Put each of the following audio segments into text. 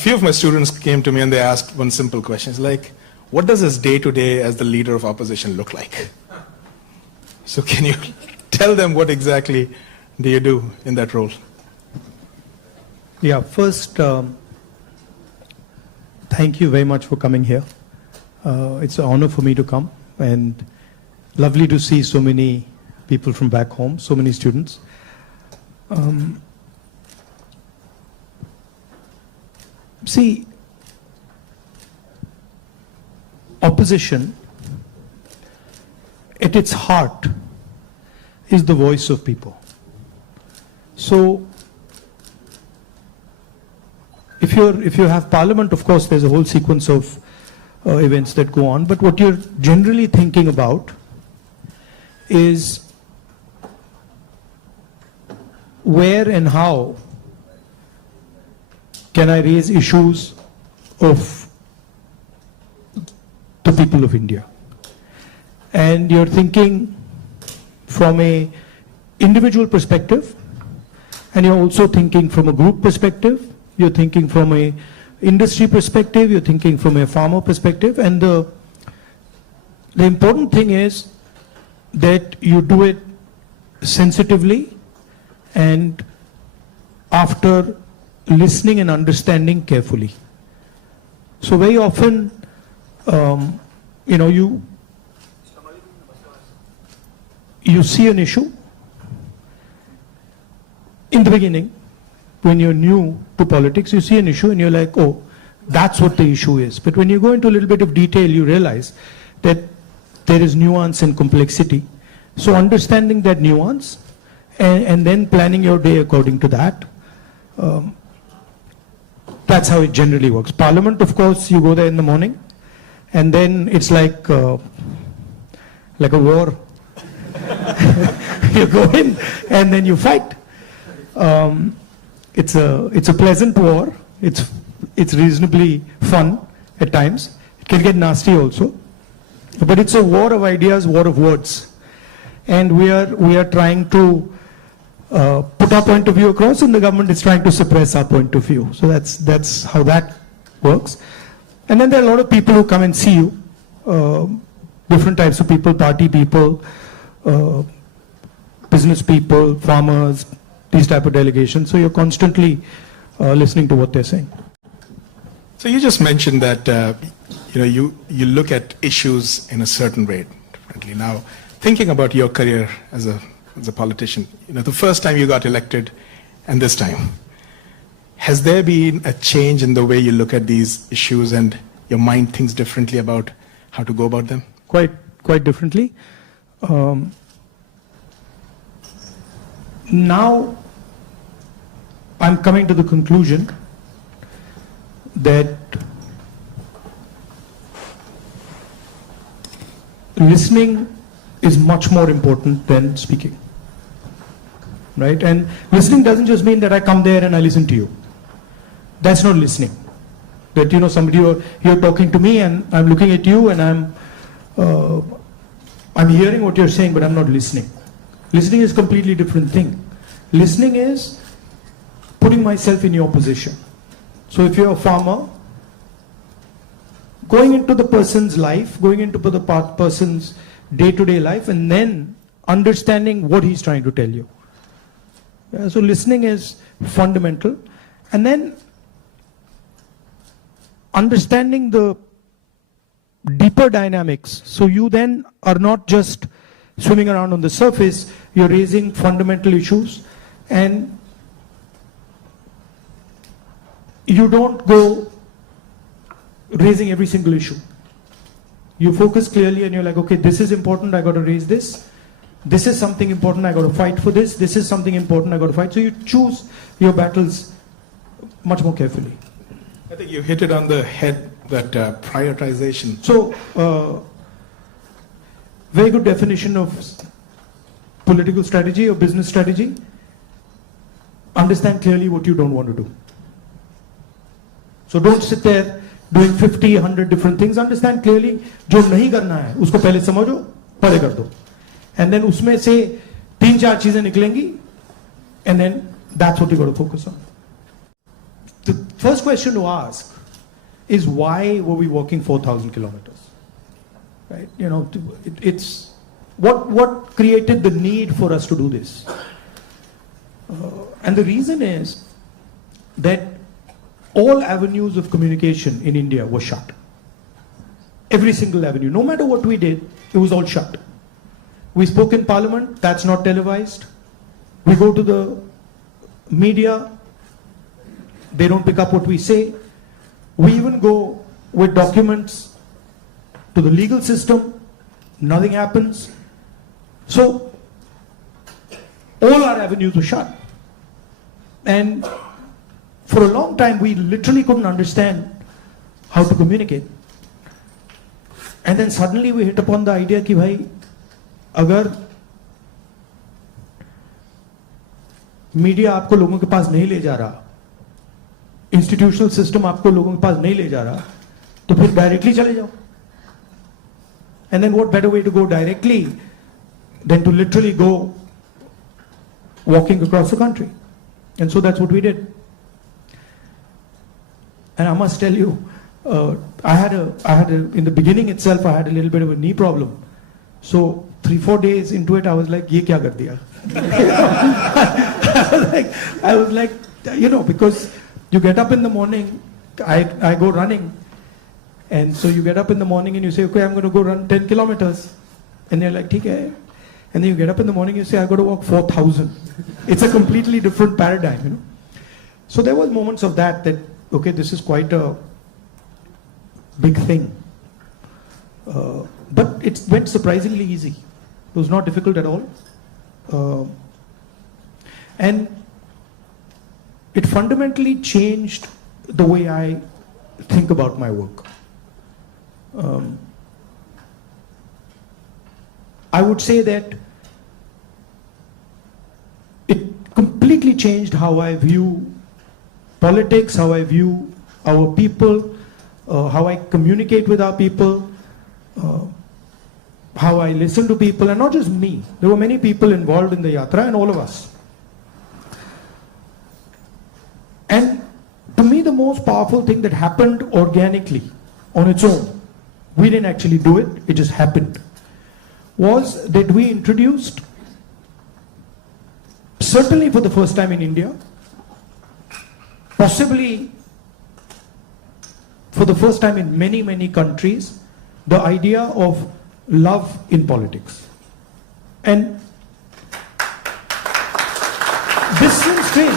few of my students came to me and they asked one simple question. It's like, what does his day-to-day as the leader of opposition look like? So can you tell them what exactly do you do in that role? Yeah, first, thank you very much for coming here. It's an honor for me to come, and lovely to see so many people from back home, so many students. See, opposition, at its heart, is the voice of people. So, if you have parliament, of course, there's a whole sequence of events that go on, but what you're generally thinking about is where and how can I raise issues of the people of India. And you're thinking from an individual perspective, and you're also thinking from a group perspective, you're thinking from a industry perspective, you're thinking from a farmer perspective, and the important thing is that you do it sensitively and after listening and understanding carefully. So very often, you see an issue in the beginning. When you're new to politics, you see an issue and you're like, oh, that's what the issue is. But when you go into a little bit of detail, you realize that there is nuance and complexity. So understanding that nuance and then planning your day according to that, that's how it generally works. Parliament, of course, you go there in the morning and then it's like a war. You go in and then you fight. It's a pleasant war. It's reasonably fun at times. It can get nasty also, but it's a war of ideas, war of words, and we are trying to put our point of view across, and the government is trying to suppress our point of view. So that's how that works. And then there are a lot of people who come and see you, different types of people, party people, business people, farmers, these type of delegations. So you're constantly listening to what they're saying. So you just mentioned that you look at issues in a certain way differently. Now, thinking about your career as a politician, the first time you got elected and this time, has there been a change in the way you look at these issues and your mind thinks differently about how to go about them? Quite differently. Now, I'm coming to the conclusion that listening is much more important than speaking, right? And listening doesn't just mean that I come there and I listen to you. That's not listening. That somebody you're talking to me and I'm looking at you and I'm hearing what you're saying, but I'm not listening. Listening is a completely different thing. Listening is putting myself in your position. So if you're a farmer, going into the person's life, going into the person's day-to-day life, and then understanding what he's trying to tell you. So listening is fundamental. And then understanding the deeper dynamics. So you then are not just swimming around on the surface, you're raising fundamental issues, and you don't go raising every single issue. You focus clearly and you're like, okay, this is important, I got to raise this. This is something important, I got to fight for this. This is something important, I got to fight. So you choose your battles much more carefully. I think you hit it on the head, that prioritization. So, very good definition of political strategy or business strategy. Understand clearly what you don't want to do. So don't sit there doing 50, 100 different things. Understand clearly, जो नहीं करना है, उसको पहले समझो, पहले कर दो. And then उसमें से 3-4 चीजें निकलेंगी, and then that's what you got to focus on. first question to ask is why were we walking 4,000 kilometers? Right? It's what created the need for us to do this? And the reason is that all avenues of communication in India were shut. Every single avenue, no matter what we did, it was all shut. We spoke in Parliament, that's not televised. We go to the media, they don't pick up what we say. We even go with documents to the legal system, nothing happens. So, all our avenues were shut. And for a long time, we literally couldn't understand how to communicate. And then suddenly we hit upon the idea कि भाई अगर media आपको लोगों के पास नहीं ले जा रहा, इंस्टीट्यूशनल सिस्टम आपको लोगों के पास नहीं ले जा रहा, तो फिर डायरेक्टली चले जाओ. And then what better way to go directly than to literally go walking across the country? And so that's what we did. And I must tell you, in the beginning itself, I had a little bit of a knee problem. So 3-4 days into it, I was like, "Ye kya kar diya?" I was like, because you get up in the morning, I go running, and so you get up in the morning and you say, "Okay, I'm going to go run 10 kilometers," and they're like, "ठीक है," and then you get up in the morning and you say, "I got to walk 4,000." It's a completely different paradigm, So there was moments of that, okay, this is quite a big thing. But it went surprisingly easy. It was not difficult at all. And it fundamentally changed the way I think about my work. I would say that it completely changed how I view politics, how I view our people, how I communicate with our people, how I listen to people, and not just me. There were many people involved in the yatra, and all of us. And to me, the most powerful thing that happened organically, on its own, we didn't actually do it, it just happened, was that we introduced, certainly for the first time in India, possibly for the first time in many, many countries, the idea of love in politics. And this seems strange,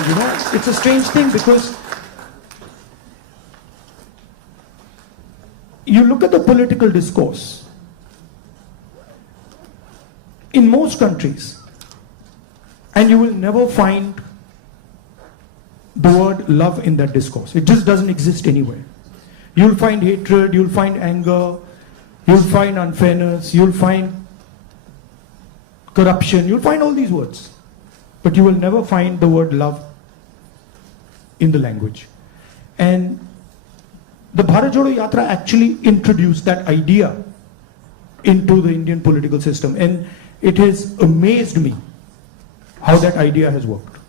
it's a strange thing, because you look at the political discourse in most countries, and you will never find the word love in that discourse. It just doesn't exist anywhere. You'll find hatred, you'll find anger, you'll find unfairness, you'll find corruption, you'll find all these words. But you will never find the word love in the language. And the Bharat Jodo Yatra actually introduced that idea into the Indian political system. And it has amazed me how that idea has worked.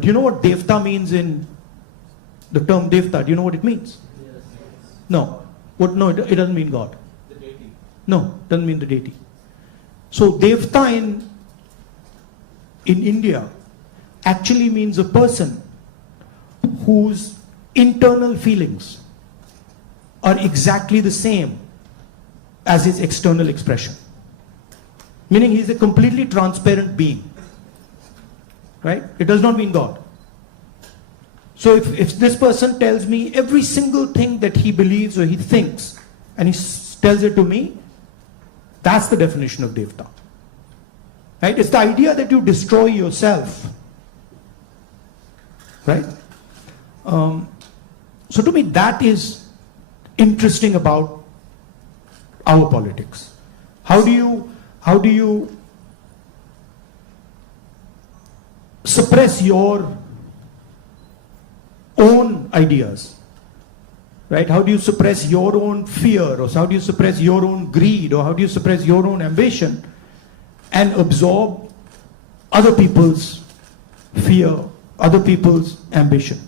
Do you know what Devta means in the term Devta? Do you know what it means? Yes. No. No, it doesn't mean God. The deity. No, it doesn't mean the deity. So Devta in India actually means a person whose internal feelings are exactly the same as his external expression. Meaning he's a completely transparent being. Right? It does not mean God. So if this person tells me every single thing that he believes or he thinks, and he tells it to me, that's the definition of Devta. Right? It's the idea that you destroy yourself. Right? So to me, that is interesting about our politics. How do you suppress your own ideas, right? How do you suppress your own fear, or how do you suppress your own greed, or how do you suppress your own ambition and absorb other people's fear, other people's ambition?